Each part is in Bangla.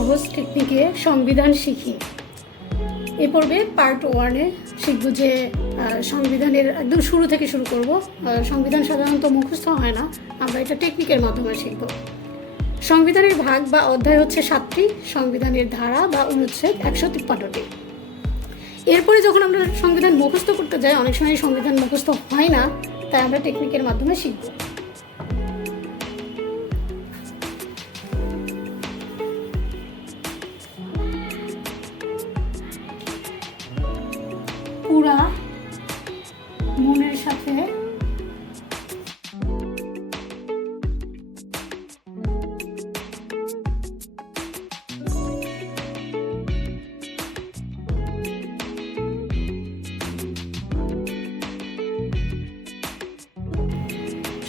সহজ টেকনিকে সংবিধান শিখি। এ পর্বে পার্ট 1-এ শিখব যে সংবিধানের একদম শুরু থেকে শুরু করব। সংবিধান সাধারণত মুখস্থ হয় না, আমরা এটা টেকনিকের মাধ্যমে শিখব। সংবিধানের ভাগ বা অধ্যায় হচ্ছে 7টি, সংবিধানের ধারা বা অনুচ্ছেদ 153টি। এরপরে যখন আমরা সংবিধান মুখস্থ করতে যাই, অনেক সময় সংবিধান মুখস্থ হয় না, তাই আমরা টেকনিকের মাধ্যমে শিখব। পুরা মনের সাথে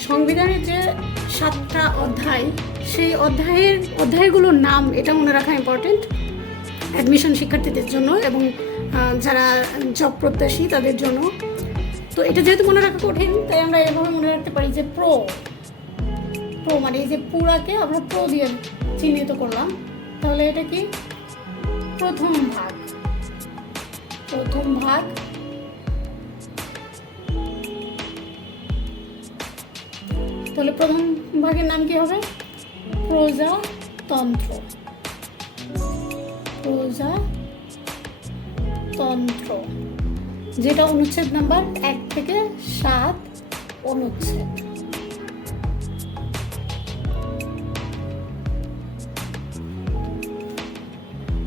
সংবিধানের যে 7টা অধ্যায়, সেই অধ্যায়গুলোর নাম এটা মনে রাখা ইম্পর্টেন্ট অ্যাডমিশন শিক্ষার্থীদের জন্য এবং যারা জব প্রত্যাশী তাদের জন্য। তো এটা যেহেতু মনে রাখা কঠিন, তাই আমরা এভাবে মনে রাখতে পারি যে প্রো মানে এই যে পুরাকে আমরা প্রো দিয়ে চিহ্নিত করলাম, তাহলে এটা কি প্রথম ভাগ। তাহলে প্রথম ভাগের নাম কি হবে? প্রজাতন্ত্র। যেটা অনুচ্ছেদ নাম্বার 1 থেকে 7 অনুচ্ছেদ।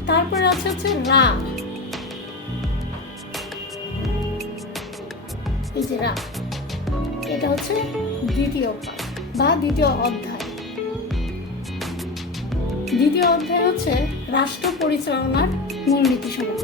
তারপরে হচ্ছে রা। এই যে রা, এটা হচ্ছে দ্বিতীয় ভাগ বা দ্বিতীয় অধ্যায়। দ্বিতীয় অধ্যায় হচ্ছে রাষ্ট্র পরিচালনার মূলনীতিসমূহ।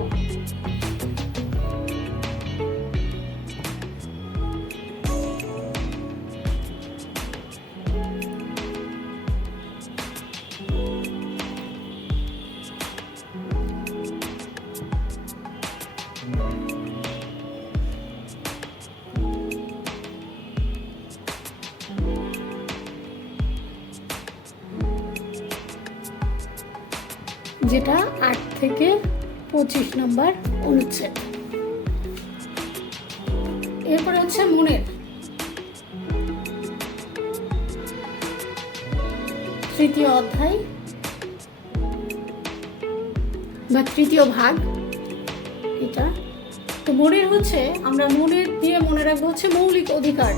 যেটা 8 থেকে 25 নম্বর অনুচ্ছেদ। এরপরে হচ্ছে মনের তৃতীয় অধ্যায় বা তৃতীয় ভাগ এটা। তো মনের হচ্ছে, আমরা মনের দিয়ে মনে রাখবো হচ্ছে মৌলিক অধিকার।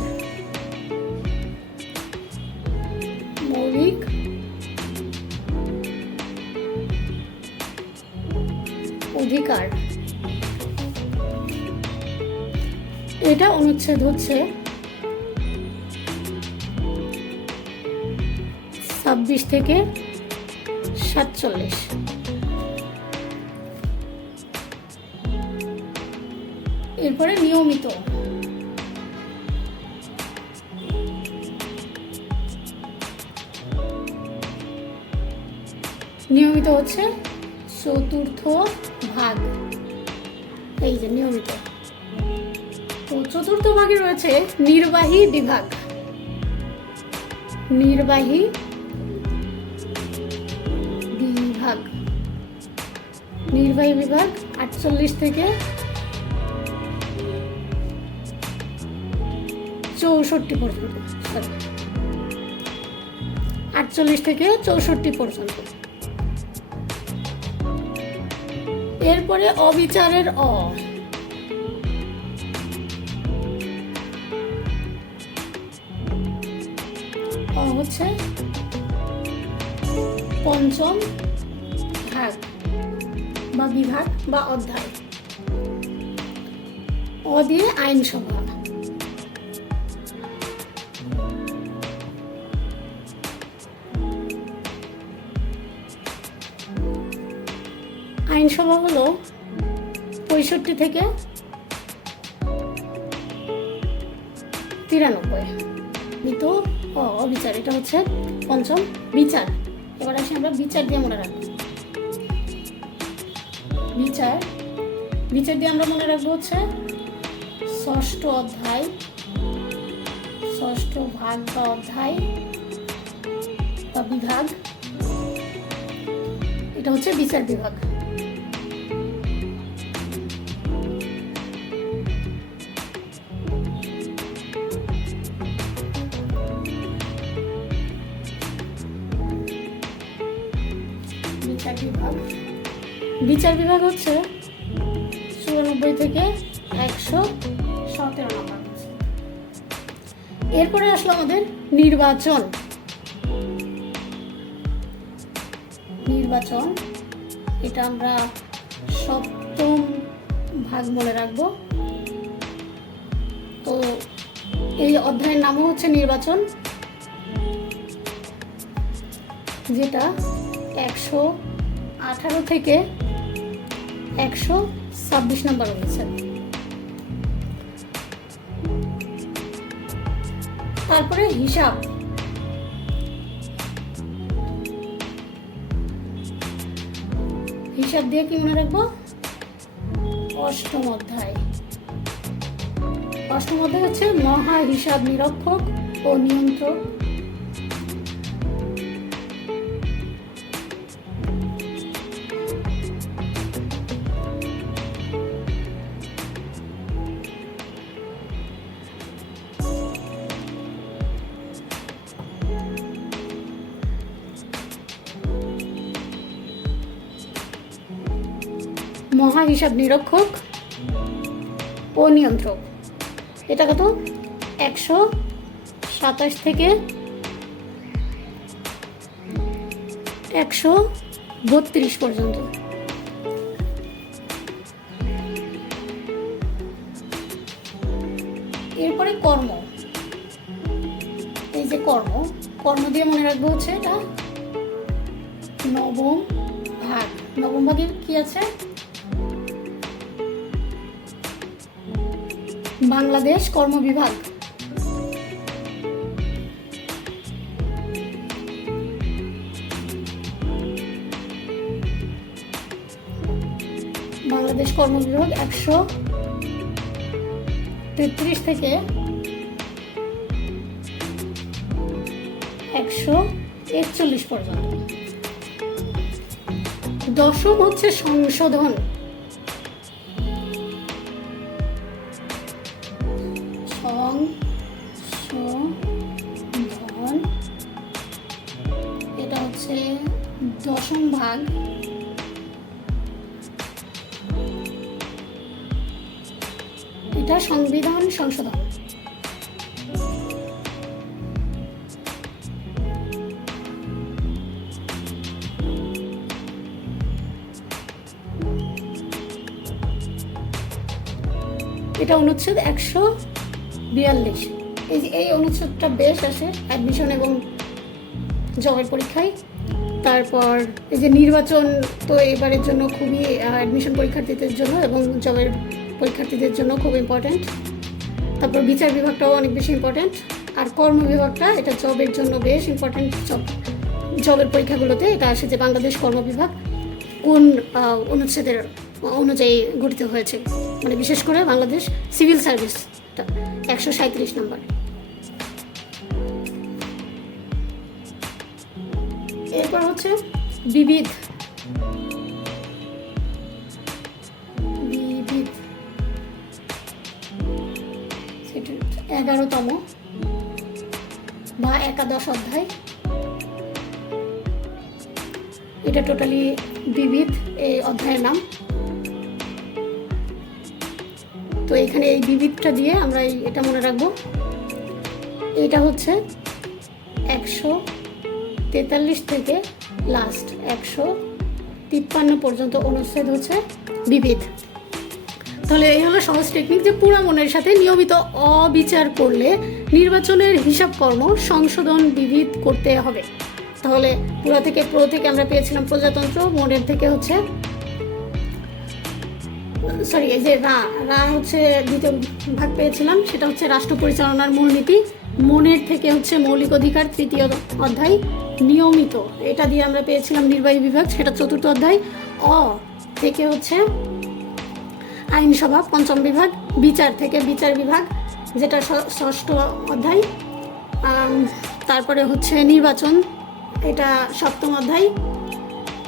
এটা অনুচ্ছেদ হচ্ছে 26 থেকে 47। এরপরে নিয়মিত হচ্ছে 4র্থ ভাগ। এই যে নিয়মিত। তো 4র্থ ভাগে রয়েছে নির্বাহী বিভাগ। নির্বাহী বিভাগ 48 থেকে 64 পর্যন্ত। 48 থেকে 64 পর্যন্ত। এরপরে অবিচারের হচ্ছে 5ম ভাগ বা বিভাগ বা অধ্যায়। দিয়ে আইনসভা। আইনসভা হলো 65 থেকে 93। মিত অবিচার, এটা হচ্ছে 5ম বিচার। এবার আসি আমরা বিচার দিয়ে মনে রাখবো। বিচার দিয়ে আমরা মনে রাখবো হচ্ছে 6ষ্ঠ অধ্যায়, 6ষ্ঠ ভাগ বা অধ্যায় বা বিভাগ। এটা হচ্ছে বিচার বিভাগ। বিচার বিভাগ হচ্ছে 94 থেকে 117 নম্বর। এরপরে আসলো আমাদের নির্বাচন। এটা আমরা সপ্তম ভাগ মনে রাখবো। তো এই অধ্যায়ের নামও হচ্ছে নির্বাচন, যেটা 118 থেকে 126 নম্বর রয়েছে। তারপরে হিসাব। হিসাব দিয়ে কি মনে রাখবো? অষ্টম অধ্যায় হচ্ছে মহা হিসাব নিরীক্ষক ও নিয়ন্ত্রক। মহা হিসাব নিরীক্ষক ও নিয়ন্ত্রক, এটা কত? 127 থেকে 132 পর্যন্ত। এরপরে কর্ম। এই যে কর্ম দিয়ে মনে রাখবো হচ্ছে এটা নবম ভাগ। নবম ভাগে কি আছে? বাংলাদেশ কর্ম বিভাগ। বাংলাদেশ কর্ম বিভাগ 133 থেকে 141 পর্যন্ত। দশম হচ্ছে সংশোধন। এটা হচ্ছে দশম ভাগ। এটা সংবিধান সংশোধন। এটা অনুচ্ছেদ 142। এই অনুচ্ছেদটা বেশ আসে অ্যাডমিশন এবং জবের পরীক্ষায়। তারপর এই যে নির্বাচন, তো এবারের জন্য খুবই অ্যাডমিশন পরীক্ষার্থীদের জন্য এবং জবের পরীক্ষার্থীদের জন্য খুব ইম্পর্ট্যান্ট। তারপর বিচার বিভাগটাও অনেক বেশি ইম্পর্ট্যান্ট। আর কর্ম বিভাগটা এটা জবের জন্য বেশ ইম্পর্ট্যান্ট। জবের পরীক্ষাগুলোতে এটা আসে যে বাংলাদেশ কর্ম বিভাগ কোন অনুচ্ছেদের অনুযায়ী গঠিত হয়েছে, মানে বিশেষ করে বাংলাদেশ সিভিল সার্ভিসটা 137 নম্বর। এরপর হচ্ছে বিবিধ। সেটা 11তম বা একাদশ অধ্যায়। এটা টোটালি বিবিধ এই অধ্যায়ের নাম। তো এখানে এই বিবিধটা দিয়ে আমরা এটা মনে রাখবো। এটা হচ্ছে 143 থেকে লাস্ট 153 পর্যন্ত অনুচ্ছেদ হচ্ছে বিবিধ। তাহলে এই হলো সহজ টেকনিক যে পুরা মনের সাথে নিয়মিত অবিচার করলে নির্বাচনের হিসাব কর্ম সংশোধন বিবিধ করতে হবে। তাহলে পুরা থেকে আমরা পেয়েছিলাম প্রজাতন্ত্র, মনের থেকে হচ্ছে এই যে রা হচ্ছে দ্বিতীয় ভাগ পেয়েছিলাম, সেটা হচ্ছে রাষ্ট্র পরিচালনার মূলনীতি। মনের থেকে হচ্ছে মৌলিক অধিকার, তৃতীয় অধ্যায় নিয়মিত, এটা দিয়ে আমরা পেয়েছিলাম নির্বাহী বিভাগ, সেটা চতুর্থ অধ্যায়। অ থেকে হচ্ছে আইনসভা, পঞ্চম বিভাগ। বিচার থেকে বিচার বিভাগ, যেটা ষষ্ঠ অধ্যায়। তারপরে হচ্ছে নির্বাচন, এটা সপ্তম অধ্যায়।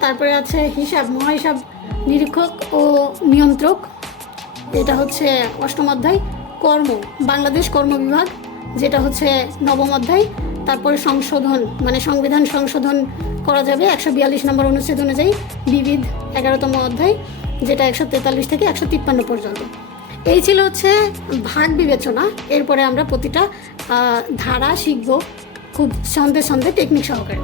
তারপরে আছে হিসাব, মহাহিসাব নিরীক্ষক ও নিয়ন্ত্রক, এটা হচ্ছে অষ্টম অধ্যায়। কর্ম, বাংলাদেশ কর্ম বিভাগ, যেটা হচ্ছে নবম অধ্যায়। তারপরে সংশোধন, মানে সংবিধান সংশোধন করা যাবে 142 নম্বর অনুচ্ছেদ অনুযায়ী, বিবিধ 11তম অধ্যায়, যেটা 143 থেকে 153 পর্যন্ত। এই ছিল হচ্ছে ভাগ বিবেচনা। এরপরে আমরা প্রতিটা ধারা শিখব খুব ছন্দে ছন্দে টেকনিক সহকারে।